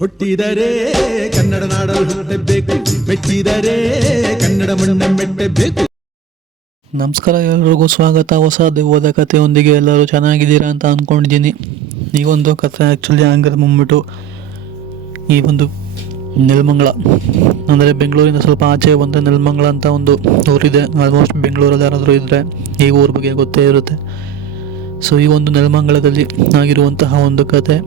ಹುಟ್ಟಿದರೆ ಕನ್ನಡ ನಾಡಲು ಹುಟ್ಟಬೇಕು, ಮೆಟ್ಟಿದರೆ ಕನ್ನಡ ಮಣ್ಣ ಮೆಟ್ಟಬೇಕು. ನಮಸ್ಕಾರ, ಎಲ್ರಿಗೂ ಸ್ವಾಗತ. ಹೊಸ ದೆವ್ವದ ಕಥೆಯೊಂದಿಗೆ ಎಲ್ಲರೂ ಚೆನ್ನಾಗಿದ್ದೀರಾ ಅಂತ ಅಂದ್ಕೊಂಡಿದ್ದೀನಿ. ಈ ಒಂದು ಕಥೆ ಆ್ಯಕ್ಚುಲಿ ಹಂಗೆ ಬಂದ್ಬಿಟ್ಟು ಈ ಒಂದು ನೆಲಮಂಗಲ ಅಂದರೆ ಬೆಂಗಳೂರಿಂದ ಸ್ವಲ್ಪ ಆಚೆ ಬಂದರೆ ನೆಲಮಂಗಲ ಅಂತ ಒಂದು ಊರಿದೆ. ಆಲ್ಮೋಸ್ಟ್ ಬೆಂಗಳೂರಲ್ಲಿ ಯಾರಾದರೂ ಇದ್ದರೆ ಈ ಊರ ಬಗ್ಗೆ ಗೊತ್ತೇ ಇರುತ್ತೆ. ಸೊ ಈ ಒಂದು ನೆಲಮಂಗಲದಲ್ಲಿ ಆಗಿರುವಂತಹ ಒಂದು ಕತೆ.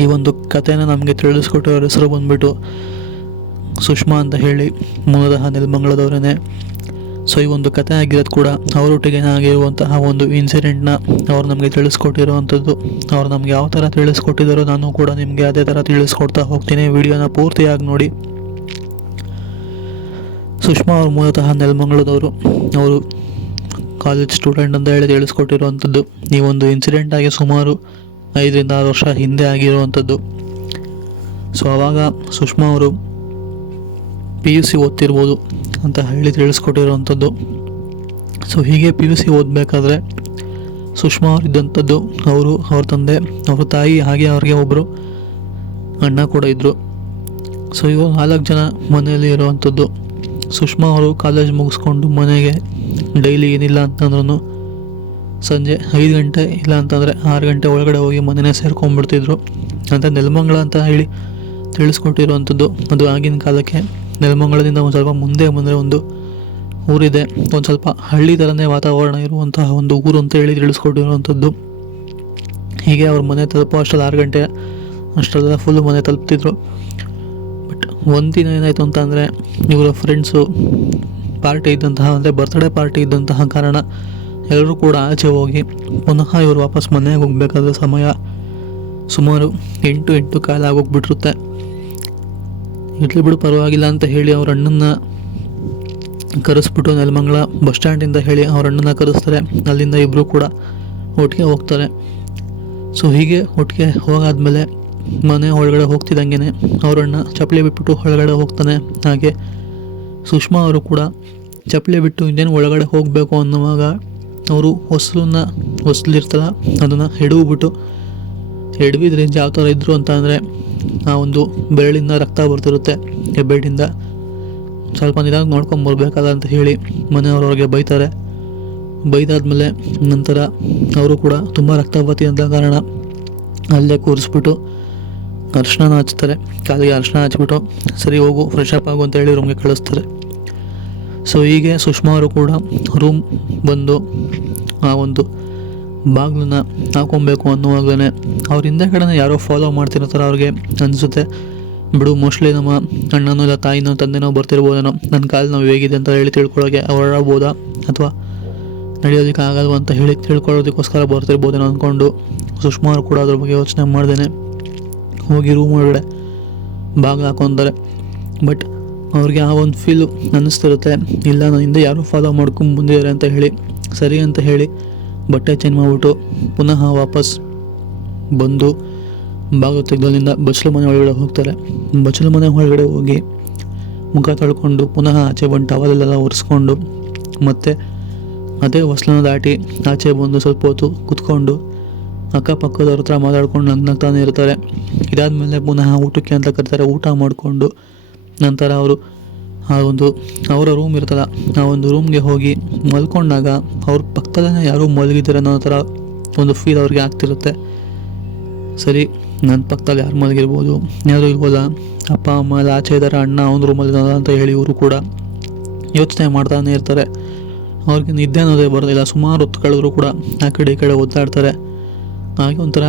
ಈ ಒಂದು ಕಥೆನ ನಮಗೆ ತಿಳಿಸ್ಕೊಟ್ಟಿರೋ ಹೆಸರು ಬಂದ್ಬಿಟ್ಟು ಸುಷ್ಮಾ ಅಂತ ಹೇಳಿ, ಮೂಲತಃ ನೆಲಮಂಗಲದವರೇ. ಸೊ ಈ ಒಂದು ಕತೆ ಆಗಿರೋದು ಕೂಡ ಅವರೊಟ್ಟಿಗೆ ಆಗಿರುವಂತಹ ಒಂದು ಇನ್ಸಿಡೆಂಟ್ನ ಅವ್ರು ನಮಗೆ ತಿಳಿಸ್ಕೊಟ್ಟಿರುವಂಥದ್ದು. ಅವ್ರು ನಮ್ಗೆ ಯಾವ ಥರ ತಿಳಿಸ್ಕೊಟ್ಟಿದ್ದಾರೋ ನಾನು ಕೂಡ ನಿಮಗೆ ಅದೇ ಥರ ತಿಳಿಸ್ಕೊಡ್ತಾ ಹೋಗ್ತೀನಿ. ವಿಡಿಯೋನ ಪೂರ್ತಿಯಾಗಿ ನೋಡಿ. ಸುಷ್ಮಾ ಅವರು ಮೂಲತಃ ನೆಲಮಂಗಲದವರು. ಅವರು ಕಾಲೇಜ್ ಸ್ಟೂಡೆಂಟ್ ಅಂತ ಹೇಳಿ ತಿಳಿಸ್ಕೊಟ್ಟಿರುವಂಥದ್ದು. ಈ ಒಂದು ಇನ್ಸಿಡೆಂಟ್ ಆಗಿ ಸುಮಾರು 5ರಿಂದ 6 ವರ್ಷ ಹಿಂದೆ ಆಗಿರುವಂಥದ್ದು. ಸೊ ಆವಾಗ ಸುಷ್ಮಾ ಅವರು PUC ಓದ್ತಿರ್ಬೋದು ಅಂತ ಹೇಳಿ ತಿಳಿಸ್ಕೊಟ್ಟಿರುವಂಥದ್ದು. ಸೊ ಹೀಗೆ PUC ಓದಬೇಕಾದ್ರೆ ಸುಷ್ಮಾ ಅವ್ರು ಇದ್ದಂಥದ್ದು, ಅವ್ರ ತಂದೆ, ಅವ್ರ ತಾಯಿ, ಹಾಗೆ ಅವ್ರಿಗೆ ಒಬ್ಬರು ಅಣ್ಣ ಕೂಡ ಇದ್ದರು. ಸೊ ಇವಾಗ 4 ಜನ ಮನೆಯಲ್ಲಿ ಇರುವಂಥದ್ದು. ಸುಷ್ಮಾ ಅವರು ಕಾಲೇಜ್ ಮುಗಿಸ್ಕೊಂಡು ಮನೆಗೆ ಡೈಲಿ ಏನಿಲ್ಲ ಅಂತಂದ್ರೂ ಸಂಜೆ 5 ಗಂಟೆ ಇಲ್ಲ ಅಂತಂದರೆ 6 ಗಂಟೆ ಒಳಗಡೆ ಹೋಗಿ ಮನೆಯೇ ಸೇರ್ಕೊಂಡ್ಬಿಡ್ತಿದ್ರು ಅಂತ ನೆಲಮಂಗಲ ಅಂತ ಹೇಳಿ ತಿಳಿಸ್ಕೊಟ್ಟಿರುವಂಥದ್ದು. ಅದು ಆಗಿನ ಕಾಲಕ್ಕೆ. ನೆಲಮಂಗಲದಿಂದ ಒಂದು ಸ್ವಲ್ಪ ಮುಂದೆ ಬಂದರೆ ಒಂದು ಊರಿದೆ, ಒಂದು ಸ್ವಲ್ಪ ಹಳ್ಳಿ ಥರನೇ ವಾತಾವರಣ ಇರುವಂತಹ ಒಂದು ಊರು ಅಂತ ಹೇಳಿ ತಿಳಿಸ್ಕೊಟ್ಟಿರುವಂಥದ್ದು. ಹೀಗೆ ಅವ್ರ ಮನೆ ತಲುಪೋ ಅಷ್ಟರಲ್ಲಿ 6 ಗಂಟೆ ಅಷ್ಟೆಲ್ಲ ಫುಲ್ಲು ಮನೆ ತಲುಪ್ತಿದ್ರು. ಬಟ್ ಒಂದು ದಿನ ಏನಾಯಿತು ಅಂತ ಅಂದರೆ, ಇವರ ಫ್ರೆಂಡ್ಸು ಪಾರ್ಟಿ ಇದ್ದಂತಹ, ಅಂದರೆ ಬರ್ತ್ಡೇ ಪಾರ್ಟಿ ಇದ್ದಂತಹ ಕಾರಣ ಎಲ್ಲರೂ ಕೂಡ ಆಚೆ ಹೋಗಿ ಪುನಃ ಇವರು ವಾಪಸ್ ಮನೆಗೆ ಹೋಗಬೇಕಾದ್ರೆ ಸಮಯ ಸುಮಾರು 8 ಕಾಲ ಆಗೋಗ್ಬಿಟ್ಟಿರುತ್ತೆ. ಇರ್ಲಿ ಬಿಡು ಪರವಾಗಿಲ್ಲ ಅಂತ ಹೇಳಿ ಅವ್ರ ಅಣ್ಣನ ಕರೆಸ್ಬಿಟ್ಟು ನೆಲಮಂಗಲ ಬಸ್ ಸ್ಟ್ಯಾಂಡಿಂದ ಹೇಳಿ ಅವ್ರ ಅಣ್ಣನ ಕರೆಸ್ತಾರೆ. ಅಲ್ಲಿಂದ ಇಬ್ಬರು ಕೂಡ ಒಟ್ಟಿಗೆ ಹೋಗ್ತಾರೆ. ಸೊ ಹೀಗೆ ಒಟ್ಟಿಗೆ ಹೋಗಾದ್ಮೇಲೆ ಮನೆ ಒಳಗಡೆ ಹೋಗ್ತಿದ್ದಂಗೆ ಅವರಣ್ಣ ಚಪ್ಪಲಿ ಬಿಟ್ಬಿಟ್ಟು ಒಳಗಡೆ ಹೋಗ್ತಾನೆ. ಹಾಗೆ ಸುಷ್ಮಾ ಅವರು ಕೂಡ ಚಪ್ಪಲಿ ಬಿಟ್ಟು ಇನ್ನೇನು ಒಳಗಡೆ ಹೋಗಬೇಕು ಅನ್ನುವಾಗ ಅವರು ಹೊಸಲಿರ್ತಲ್ಲ ಅದನ್ನು ಎಡವಿದ್ರೆ ಯಾವ ಥರ ಇದ್ದರು ಅಂತ ಅಂದರೆ, ಆ ಒಂದು ಬೆರಳಿಂದ ರಕ್ತ ಬರ್ತಿರುತ್ತೆ ಹೆಬ್ಬೆಟ್ಟಿಂದ. ಸ್ವಲ್ಪ ನಿಧಾನ ನೋಡ್ಕೊಂಬರ್ಬೇಕಲ್ಲ ಅಂತ ಹೇಳಿ ಮನೆಯವ್ರವ್ರಿಗೆ ಬೈತಾರೆ. ಬೈದಾದ್ಮೇಲೆ ನಂತರ ಅವರು ಕೂಡ ತುಂಬ ರಕ್ತಪಾತಿ ಅಂತ ಕಾರಣ ಅಲ್ಲೇ ಕೂರಿಸ್ಬಿಟ್ಟು ಅರ್ಶಿನ ಹಚ್ತಾರೆ. ಕಾಲಿಗೆ ಅರ್ಶಿನ ಹಚ್ಬಿಟ್ಟು ಸರಿ ಹೋಗು ಫ್ರೆಶ್ ಅಪ್ ಆಗು ಅಂತ ಹೇಳಿ ರೂಮ್ಗೆ ಕಳಿಸ್ತಾರೆ. ಸೊ ಹೀಗೆ ಸುಷ್ಮಾ ಅವರು ಕೂಡ ರೂಮ್ ಬಂದು ಆ ಒಂದು ಬಾಗಿಲನ್ನ ಹಾಕೊಬೇಕು ಅನ್ನುವಾಗಲೇ ಅವ್ರ ಹಿಂದೆ ಕಡೆನೇ ಯಾರೋ ಫಾಲೋ ಮಾಡ್ತಿರೋ ಥರ ಅವ್ರಿಗೆ ಅನಿಸುತ್ತೆ. ಬಿಡು, ಮೋಸ್ಟ್ಲಿ ನಮ್ಮ ಅಣ್ಣನೋ ಇಲ್ಲ ತಾಯಿನೋ ತಂದೆನೋ ಬರ್ತಿರ್ಬೋದೇನೋ, ನನ್ನ ಕಾಲು ನಾವು ಹೇಗಿದೆ ಅಂತ ಹೇಳಿ ತಿಳ್ಕೊಳ್ಳೋಕೆ ಹೊರಡ್ಬೋದಾ, ಅಥವಾ ನಡೆಯೋದಕ್ಕೆ ಆಗಲ್ವ ಅಂತ ಹೇಳಿ ತಿಳ್ಕೊಳ್ಳೋದಕ್ಕೋಸ್ಕರ ಬರ್ತಿರ್ಬೋದೇನೋ ಅಂದ್ಕೊಂಡು ಸುಷ್ಮಾ ಅವರು ಕೂಡ ಅದ್ರ ಬಗ್ಗೆ ಯೋಚನೆ ಮಾಡ್ದೇನೆ ಹೋಗಿ ರೂಮ್ ಒಳಗಡೆ ಬಾಗಿಲು ಹಾಕೊತಾರೆ. ಬಟ್ ಅವ್ರಿಗೆ ಆ ಒಂದು ಫೀಲು ಅನ್ನಿಸ್ತಿರುತ್ತೆ, ಇಲ್ಲ ನಾನು ಹಿಂದೆ ಯಾರೂ ಫಾಲೋ ಮಾಡ್ಕೊಂಡು ಬಂದಿದ್ದಾರೆ ಅಂತ ಹೇಳಿ. ಸರಿ ಅಂತ ಹೇಳಿ ಬಟ್ಟೆ ಚೇಂಜ್ ಮಾಡಿಬಿಟ್ಟು ಪುನಃ ವಾಪಸ್ ಬಂದು ಬಾಗಿಲು ತೆಗೆದಲ್ಲಿಂದ ಬಚ್ಚಲು ಮನೆ ಒಳಗಡೆ ಹೋಗ್ತಾರೆ. ಬಚ್ಚಲು ಮನೆ ಒಳಗಡೆ ಹೋಗಿ ಮುಖ ತೊಳ್ಕೊಂಡು ಪುನಃ ಆಚೆ ಬಂದು ಟವಲೆಲ್ಲ ಒರೆಸ್ಕೊಂಡು ಮತ್ತು ಅದೇ ಹೊಸ್ಲನ್ನ ದಾಟಿ ಆಚೆ ಬಂದು ಸ್ವಲ್ಪ ಹೊತ್ತು ಕೂತ್ಕೊಂಡು ಅಕ್ಕಪಕ್ಕದವ್ರ ಹತ್ರ ಮಾತಾಡ್ಕೊಂಡು ನಗ್ತಾನೆ ಇರ್ತಾರೆ. ಇದಾದಮೇಲೆ ಪುನಃ ಊಟಕ್ಕೆ ಅಂತ ಕರ್ತಾರೆ. ಊಟ ಮಾಡಿಕೊಂಡು ನಂತರ ಅವರು ಅವರ ರೂಮ್ ಇರ್ತಲ್ಲ, ಆ ಒಂದು ರೂಮ್ಗೆ ಹೋಗಿ ಮಲ್ಕೊಂಡಾಗ ಅವ್ರ ಪಕ್ಕದಲ್ಲೇ ಯಾರೂ ಮಲಗಿದ್ದಾರೆ ಅನ್ನೋ ಥರ ಒಂದು ಫೀಲ್ ಅವ್ರಿಗೆ ಆಗ್ತಿರುತ್ತೆ. ಸರಿ, ನನ್ನ ಪಕ್ಕದಲ್ಲಿ ಯಾರು ಮಲಗಿರ್ಬೋದು, ಯಾರು ಇರ್ಬೋದಾ, ಅಪ್ಪ ಅಮ್ಮ ಎಲ್ಲ ಆಚೆ ಇದ್ದಾರೆ, ಅಣ್ಣ ಅವ್ನ ರೂಮಲ್ಲಿ ಅಂತ ಹೇಳಿ ಇವರು ಕೂಡ ಯೋಚನೆ ಮಾಡ್ತಾನೆ ಇರ್ತಾರೆ. ಅವ್ರಿಗೆ ನಿದ್ದೆ ಅನ್ನೋದೇ ಬರೋದಿಲ್ಲ. ಸುಮಾರು ಹೊತ್ತು ಕಳೆದ್ರು ಕೂಡ ಆ ಕಡೆ ಈ ಕಡೆ ಒದ್ದಾಡ್ತಾರೆ. ಹಾಗೆ ಒಂಥರ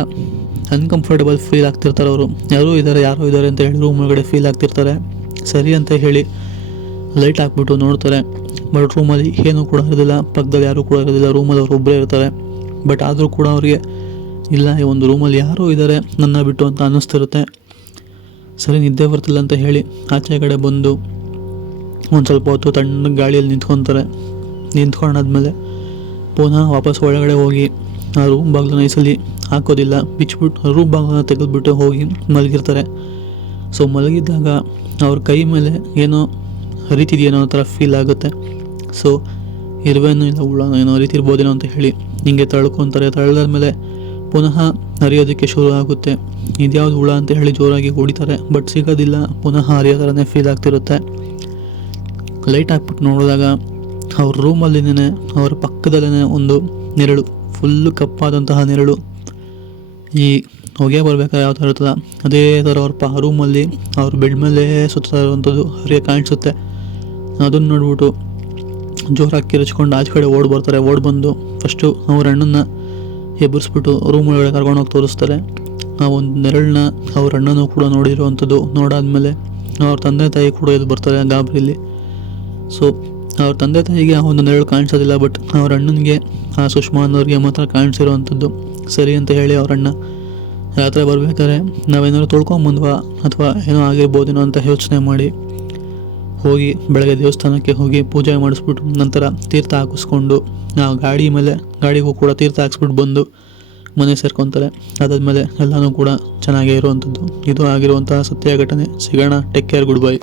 ಅನ್ಕಂಫರ್ಟೇಬಲ್ ಫೀಲ್ ಆಗ್ತಿರ್ತಾರೆ. ಅವರು ಯಾರೋ ಇದ್ದಾರೆ ಅಂತ ಹೇಳಿ ರೂಮ್ ಒಳಗಡೆ ಫೀಲ್ ಆಗ್ತಿರ್ತಾರೆ. ಸರಿ ಅಂತ ಹೇಳಿ ಲೈಟ್ ಹಾಕ್ಬಿಟ್ಟು ನೋಡ್ತಾರೆ. ಬಟ್ ರೂಮಲ್ಲಿ ಏನೂ ಕೂಡ ಇರೋದಿಲ್ಲ, ಪಕ್ಕದಲ್ಲಿ ಯಾರೂ ಕೂಡ ಇರೋದಿಲ್ಲ. ರೂಮಲ್ಲಿ ಅವರು ಒಬ್ಬರೇ ಇರ್ತಾರೆ. ಬಟ್ ಆದರೂ ಕೂಡ ಅವ್ರಿಗೆ ಇಲ್ಲ, ಈ ಒಂದು ರೂಮಲ್ಲಿ ಯಾರೋ ಇದ್ದಾರೆ ನನ್ನ ಬಿಟ್ಟು ಅಂತ ಅನ್ನಿಸ್ತಿರುತ್ತೆ. ಸರಿ, ನಿದ್ದೆ ಬರ್ತಿಲ್ಲ ಅಂತ ಹೇಳಿ ಆಚೆ ಕಡೆ ಬಂದು ಒಂದು ಸ್ವಲ್ಪ ಹೊತ್ತು ತಣ್ಣಗೆ ಗಾಳಿಯಲ್ಲಿ ನಿಂತ್ಕೊತಾರೆ. ನಿಂತ್ಕೊಂಡಾದ್ಮೇಲೆ ಪುನಃ ವಾಪಸ್ ಒಳಗಡೆ ಹೋಗಿ ಆ ರೂಮ್ ಬಾಗಿಲನ್ನ ಈ ಸಲ ಹಾಕೋದಿಲ್ಲ, ಬಿಚ್ಚಿಬಿಟ್ಟು ರೂಮ್ ಬಾಗಿಲನ್ನ ತೆಗೆದುಬಿಟ್ಟು ಹೋಗಿ ಮಲಗಿರ್ತಾರೆ. ಸೊ ಮಲಗಿದ್ದಾಗ ಅವ್ರ ಕೈ ಮೇಲೆ ಏನೋ ಹರಿತಿದೆಯೇನೋ ಥರ ಫೀಲ್ ಆಗುತ್ತೆ. ಸೊ ಇರುವೇನೋ ಇಲ್ಲ ಹುಳನೋ ಏನೋ ಹರಿತಿರ್ಬೋದೇನೋ ಅಂತ ಹೇಳಿ ಹಿಂಗೆ ತಳ್ಕೊತಾರೆ. ತಳ್ದಾದ್ಮೇಲೆ ಪುನಃ ಹರಿಯೋದಕ್ಕೆ ಶುರು ಆಗುತ್ತೆ. ಇದ್ಯಾವುದು ಹುಳ ಅಂತ ಹೇಳಿ ಜೋರಾಗಿ ಹೊಡಿತಾರೆ, ಬಟ್ ಸಿಗೋದಿಲ್ಲ. ಪುನಃ ಹರಿಯೋ ಥರನೇ ಫೀಲ್ ಆಗ್ತಿರುತ್ತೆ. ಲೈಟ್ ಹಾಕ್ಬಿಟ್ಟು ನೋಡಿದಾಗ ಅವ್ರ ರೂಮಲ್ಲಿನೇ ಅವರ ಪಕ್ಕದಲ್ಲೇ ಒಂದು ನೆರಳು, ಫುಲ್ಲು ಕಪ್ಪಾದಂತಹ ನೆರಳು. ಈ ಹೊಗೆ ಬರ್ಬೇಕಾದ್ರೆ ಯಾವ ಥರ ಇರ್ತದೆ ಅದೇ ಥರ ಅವ್ರ ರೂಮಲ್ಲಿ ಅವ್ರ ಬೆಡ್ ಮೇಲೆ ಸುತ್ತಾ ಇರುವಂಥದ್ದು ಹರಿಯ ಕಾಣಿಸುತ್ತೆ. ಅದನ್ನು ನೋಡ್ಬಿಟ್ಟು ಜೋರಾಗಿ ಕಿರಿಚ್ಕೊಂಡು ಆಚೆ ಕಡೆ ಬರ್ತಾರೆ. ಬಂದು ಫಸ್ಟು ಅವ್ರ ಅಣ್ಣನ ಎಬ್ಬರಿಸ್ಬಿಟ್ಟು ರೂಮ್ ಒಳಗಡೆ ಕರ್ಕೊಂಡೋಗಿ ತೋರಿಸ್ತಾರೆ. ಆ ಒಂದು ನೆರಳನ್ನ ಅವ್ರ ಅಣ್ಣನೂ ಕೂಡ ನೋಡಿರುವಂಥದ್ದು. ನೋಡಾದ್ಮೇಲೆ ಅವ್ರ ತಂದೆ ತಾಯಿ ಕೂಡ ಎದ್ದು ಬರ್ತಾರೆ ಗಾಬರಿಲಿ. ಸೊ ಅವ್ರ ತಂದೆ ತಾಯಿಗೆ ಆ ಒಂದು ನೆರಳು ಕಾಣಿಸೋದಿಲ್ಲ, ಬಟ್ ಅವ್ರ ಅಣ್ಣನಿಗೆ ಆ ಸುಷ್ಮಾ ಅನ್ನೋರಿಗೆ ಮಾತ್ರ ಕಾಣಿಸಿರುವಂಥದ್ದು. ಸರಿ ಅಂತ ಹೇಳಿ ಅವ್ರ ಅಣ್ಣ ರಾತ್ರಿ ಬರ್ಬೇಕಾದ್ರೆ ನಾವೇನಾದ್ರು ತೊಳ್ಕೊಂಬಂದ್ವಾ ಅಥವಾ ಏನೋ ಆಗಿರ್ಬೋದೇನೋ ಅಂತ ಯೋಚನೆ ಮಾಡಿ ಹೋಗಿ ಬೆಳಗ್ಗೆ ದೇವಸ್ಥಾನಕ್ಕೆ ಹೋಗಿ ಪೂಜೆ ಮಾಡಿಸ್ಬಿಟ್ಟು ನಂತರ ತೀರ್ಥ ಹಾಕಿಸ್ಕೊಂಡು ನಾವು ಗಾಡಿಗೂ ಕೂಡ ತೀರ್ಥ ಹಾಕ್ಸ್ಬಿಟ್ಟು ಬಂದು ಮನೆ ಸೇರ್ಕೊತಾರೆ. ಅದಾದಮೇಲೆ ಎಲ್ಲನೂ ಕೂಡ ಚೆನ್ನಾಗೇ ಇರುವಂಥದ್ದು. ಇದು ಆಗಿರುವಂತಹ ಸತ್ಯ ಘಟನೆ. ಸಿಗೋಣ. Take care. Good bye.